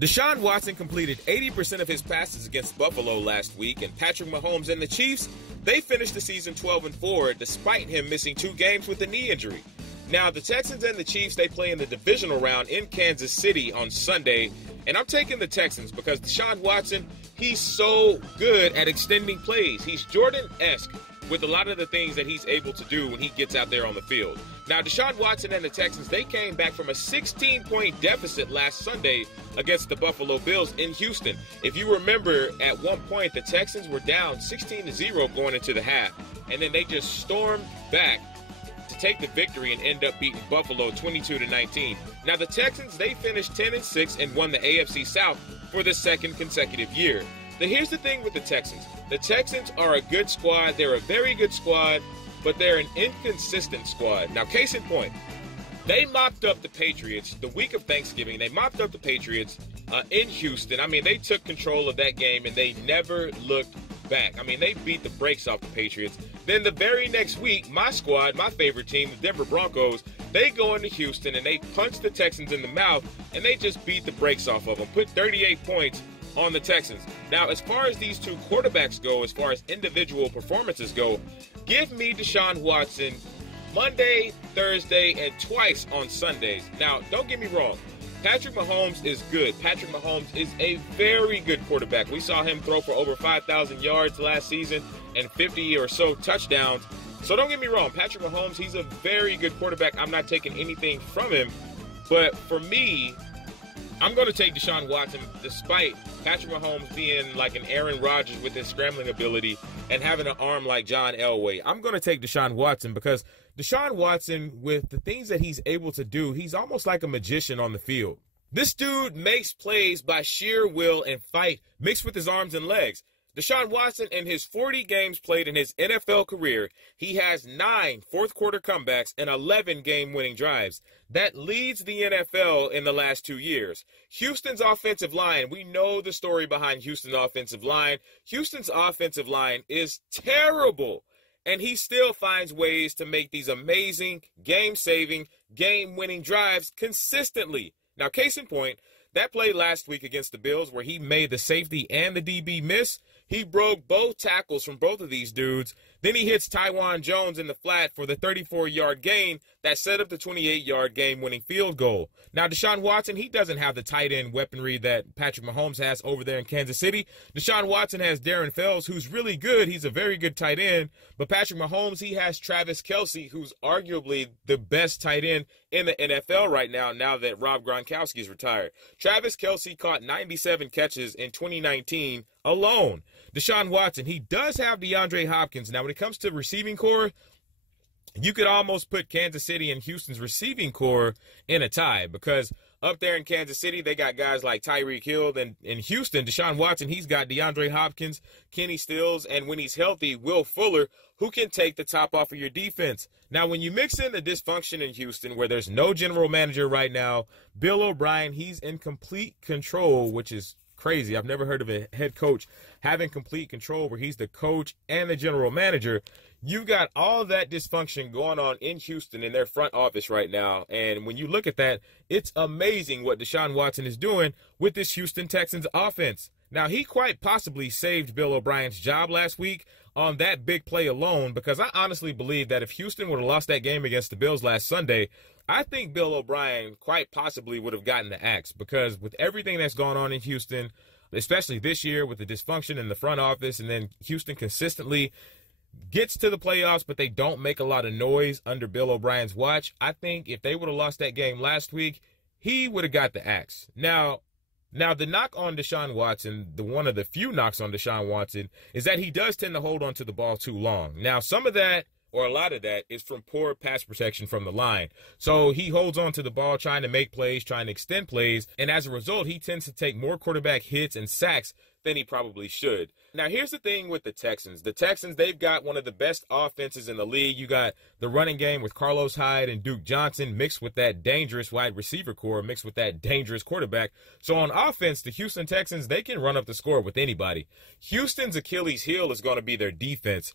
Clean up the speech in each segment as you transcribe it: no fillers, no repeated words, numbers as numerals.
Deshaun Watson completed 80% of his passes against Buffalo last week, and Patrick Mahomes and the Chiefs, they finished the season 12-4 despite him missing 2 games with a knee injury. Now, the Texans and the Chiefs, they play in the Divisional Round in Kansas City on Sunday, and I'm taking the Texans because Deshaun Watson, he's so good at extending plays. He's Jordan-esque with a lot of the things that he's able to do when he gets out there on the field. Now, Deshaun Watson and the Texans, they came back from a 16-point deficit last Sunday against the Buffalo Bills in Houston. If you remember, at one point, the Texans were down 16-0 going into the half, and then they just stormed back to take the victory and end up beating Buffalo 22-19. Now, the Texans, they finished 10-6 and won the AFC South for the second consecutive year. Now, here's the thing with the Texans. The Texans are a good squad. They're a very good squad, but they're an inconsistent squad. Now, case in point, they mopped up the Patriots the week of Thanksgiving. They mopped up the Patriots in Houston. I mean, they took control of that game, and they never looked back. I mean, they beat the brakes off the Patriots. Then the very next week, my squad, my favorite team, the Denver Broncos, they go into Houston, and they punch the Texans in the mouth, and they just beat the brakes off of them, put 38 points on the Texans. Now, as far as these two quarterbacks go, as far as individual performances go, give me Deshaun Watson Monday, Thursday, and twice on Sundays. Now, don't get me wrong. Patrick Mahomes is good. Patrick Mahomes is a very good quarterback. We saw him throw for over 5,000 yards last season and 50 or so touchdowns. So don't get me wrong. Patrick Mahomes, he's a very good quarterback. I'm not taking anything from him. But for me, I'm going to take Deshaun Watson despite Patrick Mahomes being like an Aaron Rodgers with his scrambling ability and having an arm like John Elway. I'm going to take Deshaun Watson because Deshaun Watson, with the things that he's able to do, he's almost like a magician on the field. This dude makes plays by sheer will and fight mixed with his arms and legs. Deshaun Watson, in his 40 games played in his NFL career, he has 9 fourth-quarter comebacks and 11 game-winning drives. That leads the NFL in the last 2 years. Houston's offensive line, we know the story behind Houston's offensive line. Houston's offensive line is terrible, and he still finds ways to make these amazing, game-saving, game-winning drives consistently. Now, case in point, that play last week against the Bills where he made the safety and the DB miss, he broke both tackles from both of these dudes. Then he hits Tywan Jones in the flat for the 34-yard gain that set up the 28-yard game-winning field goal. Now, Deshaun Watson, he doesn't have the tight end weaponry that Patrick Mahomes has over there in Kansas City. Deshaun Watson has Darren Fells, who's really good. He's a very good tight end. But Patrick Mahomes, he has Travis Kelce, who's arguably the best tight end in the NFL right now that Rob Gronkowski's retired. Travis Kelce caught 97 catches in 2019 alone. Deshaun Watson, he does have DeAndre Hopkins. Now, when it comes to receiving core, you could almost put Kansas City and Houston's receiving core in a tie because up there in Kansas City, they got guys like Tyreek Hill. And in Houston, Deshaun Watson, he's got DeAndre Hopkins, Kenny Stills, and when he's healthy, Will Fuller, who can take the top off of your defense. Now, when you mix in the dysfunction in Houston where there's no general manager right now, Bill O'Brien, he's in complete control, which is crazy. I've never heard of a head coach having complete control where he's the coach and the general manager. You got all that dysfunction going on in Houston in their front office right now. And when you look at that, it's amazing what Deshaun Watson is doing with this Houston Texans offense. Now, he quite possibly saved Bill O'Brien's job last week on that big play alone, because I honestly believe that if Houston would have lost that game against the Bills last Sunday, I think Bill O'Brien quite possibly would have gotten the axe, because with everything that's gone on in Houston, especially this year with the dysfunction in the front office, and then Houston consistently gets to the playoffs, but they don't make a lot of noise under Bill O'Brien's watch. I think if they would have lost that game last week, he would have got the axe. Now, the knock on Deshaun Watson, one of the few knocks on Deshaun Watson, is that he does tend to hold on to the ball too long. Now, some of that, or a lot of that, is from poor pass protection from the line. So he holds on to the ball, trying to make plays, trying to extend plays, and as a result, he tends to take more quarterback hits and sacks than he probably should. Now, here's the thing with the Texans. The Texans, they've got one of the best offenses in the league. You got the running game with Carlos Hyde and Duke Johnson mixed with that dangerous wide receiver core, mixed with that dangerous quarterback. So on offense, the Houston Texans, they can run up the score with anybody. Houston's Achilles heel is going to be their defense.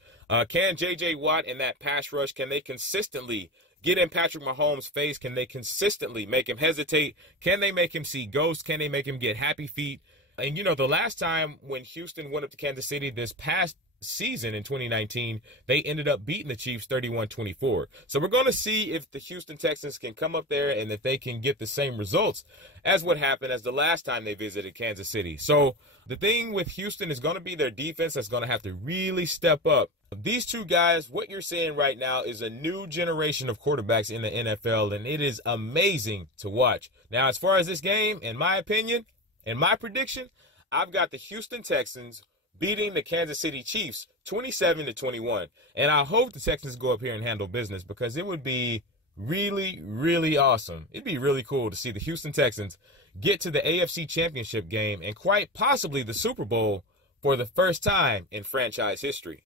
Can J.J. Watt and that pass rush, can they consistently get in Patrick Mahomes' face? Can they consistently make him hesitate? Can they make him see ghosts? Can they make him get happy feet? And, the last time when Houston went up to Kansas City this past season in 2019, they ended up beating the Chiefs 31-24. So we're going to see if the Houston Texans can come up there and if they can get the same results as what happened as the last time they visited Kansas City. So the thing with Houston is going to be their defense that's going to have to really step up. These two guys, what you're seeing right now is a new generation of quarterbacks in the NFL, and it is amazing to watch. Now, as far as this game, in my opinion, in my prediction, I've got the Houston Texans beating the Kansas City Chiefs 27-21. And I hope the Texans go up here and handle business, because it would be really, really awesome. It'd be really cool to see the Houston Texans get to the AFC Championship game and quite possibly the Super Bowl for the first time in franchise history.